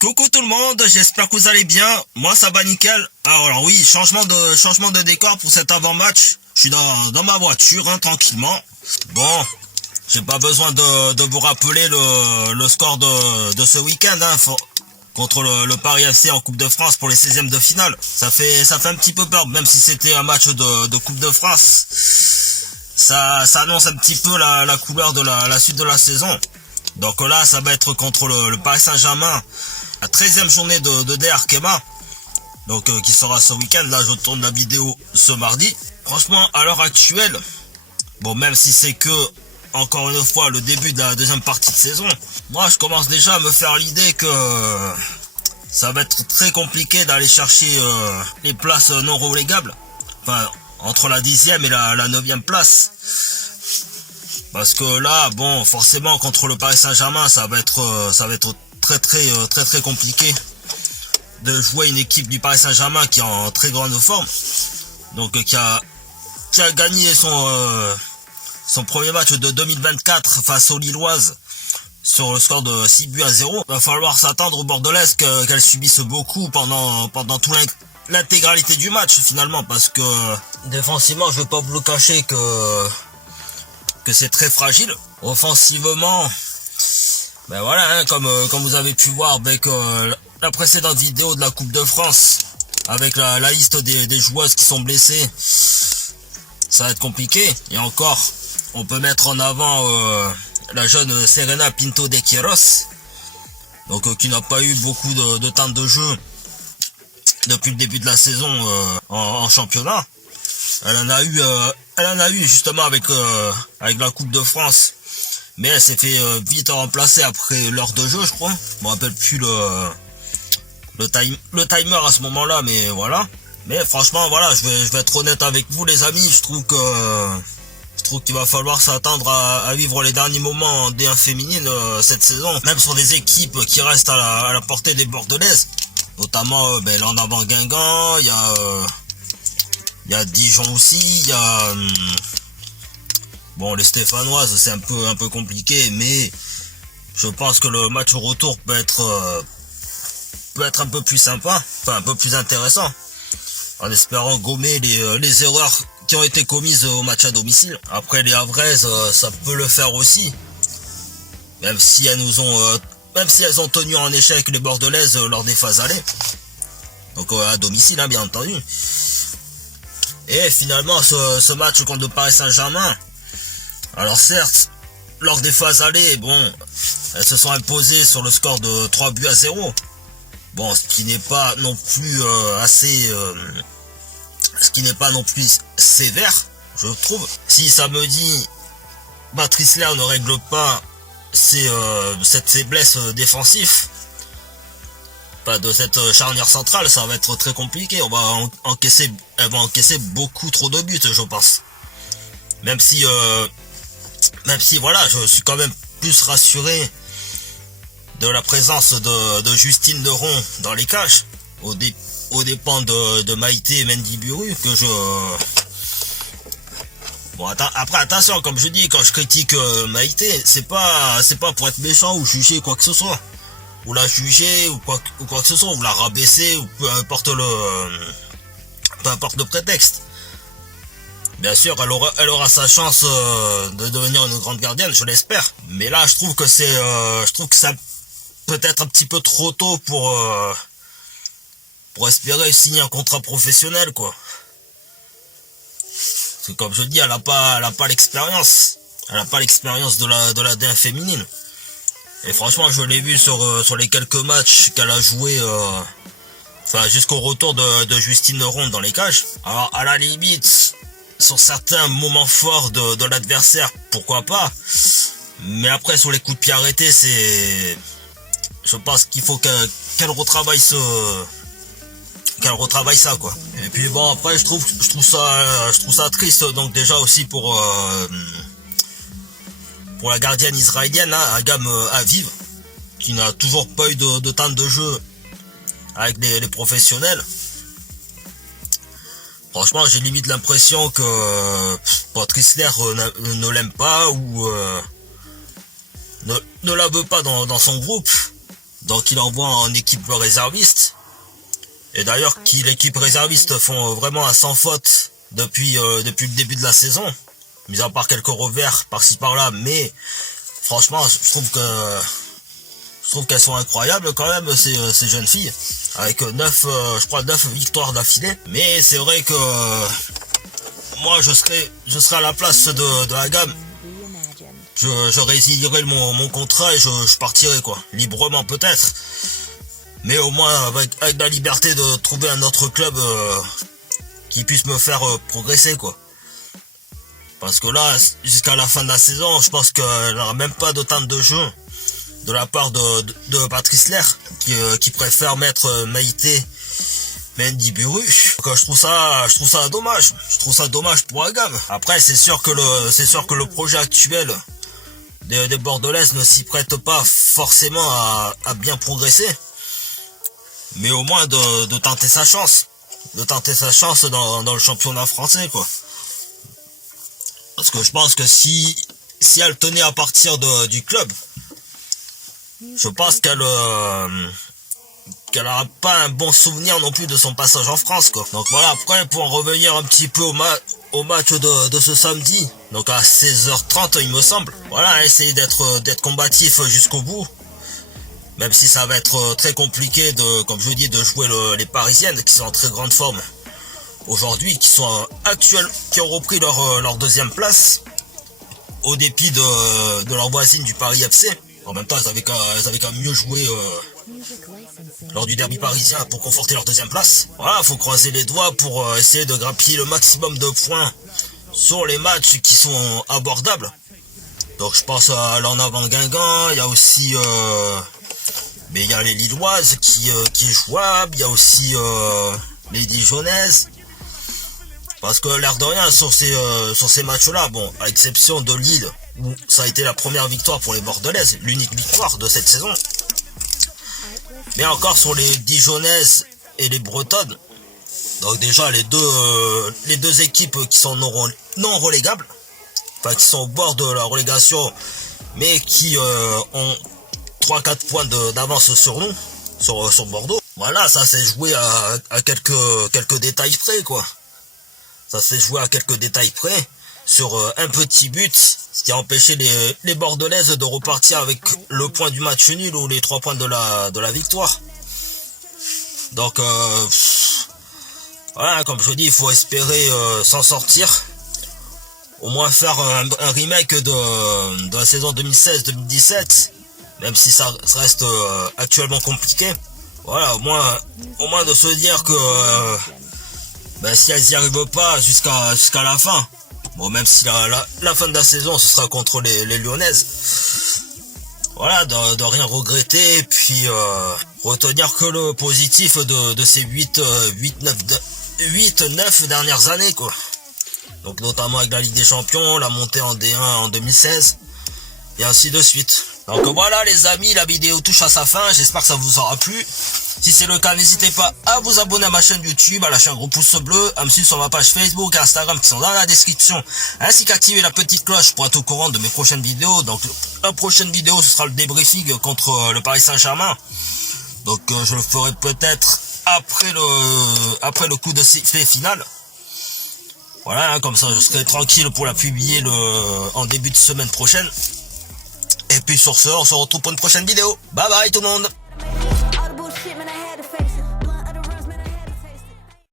Coucou tout le monde, j'espère que vous allez bien. Moi ça va nickel. Alors oui, changement de décor pour cet avant-match. Je suis dans ma voiture, hein, tranquillement. Bon, j'ai pas besoin de vous rappeler le score de ce week-end, hein, contre le Paris FC en Coupe de France pour les 16e de finale. Ça fait un petit peu peur, même si c'était un match de Coupe de France. Ça annonce un petit peu la couleur de la suite de la saison. Donc là, ça va être contre le Paris Saint-Germain, la 13e journée de DRKMA, donc qui sera ce week-end. Là, je tourne la vidéo ce mardi. Franchement, à l'heure actuelle, bon, même si c'est que, encore une fois, le début de la deuxième partie de saison, moi, je commence déjà à me faire l'idée que ça va être très compliqué d'aller chercher les places non relégables. Enfin, entre la 10e et la 9e place. Parce que là, bon, forcément, contre le Paris Saint-Germain, ça va être très compliqué de jouer une équipe du Paris Saint-Germain qui est en très grande forme. Donc, qui a gagné son premier match de 2024 face aux Lilloises sur le score de 6-0. Il va falloir s'attendre aux Bordelaises qu'elles subissent beaucoup pendant toute l'intégralité du match, finalement, parce que défensivement, je vais pas vous le cacher que c'est très fragile. Offensivement, ben voilà, hein, comme vous avez pu voir avec la précédente vidéo de la Coupe de France, avec la liste des joueuses qui sont blessées, ça va être compliqué. Et encore, on peut mettre en avant la jeune Serena Pinto de Queiroz, donc qui n'a pas eu beaucoup de temps de jeu depuis le début de la saison en championnat. Elle en a eu justement avec la Coupe de France, mais elle s'est fait vite remplacer après l'heure de jeu, je crois. Je me rappelle plus le timer à ce moment-là, mais voilà. Mais franchement, voilà, je vais être honnête avec vous, les amis. Je trouve qu'il va falloir s'attendre à vivre les derniers moments en D1 féminine cette saison, même sur des équipes qui restent à la portée des Bordelaises, notamment là en avant Guingamp. Il y a Dijon aussi, il y a bon, les Stéphanoises, c'est un peu compliqué, mais je pense que le match au retour peut être un peu plus sympa, enfin un peu plus intéressant, en espérant gommer les erreurs qui ont été commises au match à domicile. Après, les Havraises, ça peut le faire aussi, même si elles ont tenu en échec les Bordelaises lors des phases allées, donc à domicile, hein, bien entendu. Et finalement, ce match contre le Paris Saint-Germain, alors certes, lors des phases allées, bon, elles se sont imposées sur le score de 3-0. Bon, ce qui n'est pas non plus sévère, je trouve. Si samedi, Patrice Lair ne règle pas cette faiblesse défensive, pas de cette charnière centrale, ça va être très compliqué. Elle va encaisser beaucoup trop de buts, je pense. Même si voilà, je suis quand même plus rassuré de la présence de Justine Leron dans les cages, aux dépens de Maïté Mendy-Buru, que je... Bon, après, attention, comme je dis, quand je critique Maïté, c'est pas pour être méchant ou juger quoi que ce soit, ou la juger ou quoi que ce soit, ou la rabaisser, ou peu importe le prétexte. Bien sûr, elle aura sa chance de devenir une grande gardienne, je l'espère. Mais là, je trouve que ça peut être un petit peu trop tôt pour espérer signer un contrat professionnel, quoi. Parce que comme je dis, elle a pas l'expérience. Elle a pas l'expérience de la D1 féminine. Et franchement, je l'ai vu sur les quelques matchs qu'elle a joué, jusqu'au retour de Justine Leron dans les cages. Alors, à la limite, sur certains moments forts de l'adversaire, pourquoi pas. Mais après, sur les coups de pied arrêtés, je pense qu'il faut qu'elle retravaille ça, quoi. Et puis bon, après, je trouve ça triste, donc déjà aussi pour la gardienne israélienne, hein, Agam Aviv, qui n'a toujours pas eu de temps de jeu avec les professionnels. Franchement, j'ai limite l'impression que Patrice Lair ne l'aime pas, ou ne la veut pas dans son groupe. Donc il envoie en équipe réserviste. Et d'ailleurs, qui l'équipe réserviste font vraiment à sans faute depuis le début de la saison. Mis à part quelques revers par-ci par-là, mais franchement, je trouve qu'elles sont incroyables quand même, ces jeunes filles. Avec 9 victoires d'affilée. Mais c'est vrai que moi, je serais à la place de la gamme. Je résilierai mon contrat et je partirai, quoi. Librement peut-être. Mais au moins avec la liberté de trouver un autre club qui puisse me faire progresser, quoi. Parce que là, jusqu'à la fin de la saison, je pense qu'elle n'aura même pas de temps de jeu de la part de Patrice Lair, qui préfère mettre Maïté Mendy Buru. Donc je trouve ça dommage. Je trouve ça dommage pour Agam. Après, c'est sûr que le projet actuel des Bordelaises ne s'y prête pas forcément à bien progresser. Mais au moins de tenter sa chance. De tenter sa chance dans le championnat français, quoi. Parce que je pense que si elle tenait à partir du club, je pense qu'elle n'aura pas un bon souvenir non plus de son passage en France, quoi. Donc voilà, après, pour en revenir un petit peu au match de ce samedi, donc à 16h30 il me semble, voilà, essayer d'être combatif jusqu'au bout. Même si ça va être très compliqué comme je dis, de jouer les Parisiennes qui sont en très grande forme aujourd'hui, qui ont repris leur deuxième place au dépit de leur voisine du Paris FC. En même temps, elles avaient qu'à mieux jouer lors du derby parisien pour conforter leur deuxième place. Voilà, faut croiser les doigts pour essayer de grappiller le maximum de points sur les matchs qui sont abordables. Donc je pense à l'en avant Guingamp, il y a aussi mais il y a les Lilloises qui est jouable, il y a aussi les Dijonnaises. Parce que l'air de rien, sur ces matchs-là, bon, à exception de Lille, où ça a été la première victoire pour les Bordelaises, l'unique victoire de cette saison. Mais encore sur les Dijonnaises et les Bretonnes, donc déjà les deux équipes qui sont non relégables, enfin qui sont au bord de la relégation, mais qui ont 3-4 points d'avance sur nous, sur Bordeaux. Voilà, ça s'est joué à quelques détails près, quoi. Ça s'est joué à quelques détails près sur un petit but, ce qui a empêché les Bordelaises de repartir avec le point du match nul ou les 3 points de la victoire. Donc voilà, comme je dis, il faut espérer s'en sortir. Au moins faire un remake de la saison 2016-2017, même si ça reste actuellement compliqué. Voilà, au moins de se dire que si elles n'y arrivent pas jusqu'à la fin, bon, même si la fin de la saison ce sera contre les Lyonnaises, voilà, de rien regretter, et puis retenir que le positif de ces 8-9 dernières années, quoi. Donc notamment avec la Ligue des Champions, la montée en D1 en 2016, et ainsi de suite. Donc voilà les amis, la vidéo touche à sa fin, j'espère que ça vous aura plu. Si c'est le cas, n'hésitez pas à vous abonner à ma chaîne YouTube, à lâcher un gros pouce bleu, à me suivre sur ma page Facebook et Instagram qui sont dans la description, ainsi qu'activer la petite cloche pour être au courant de mes prochaines vidéos. Donc la prochaine vidéo, ce sera le débriefing contre le Paris Saint-Germain. Donc je le ferai peut-être après le coup de sifflet final. Voilà, comme ça je serai tranquille pour la publier en début de semaine prochaine. Et puis sur ce, on se retrouve pour une prochaine vidéo. Bye bye tout le monde.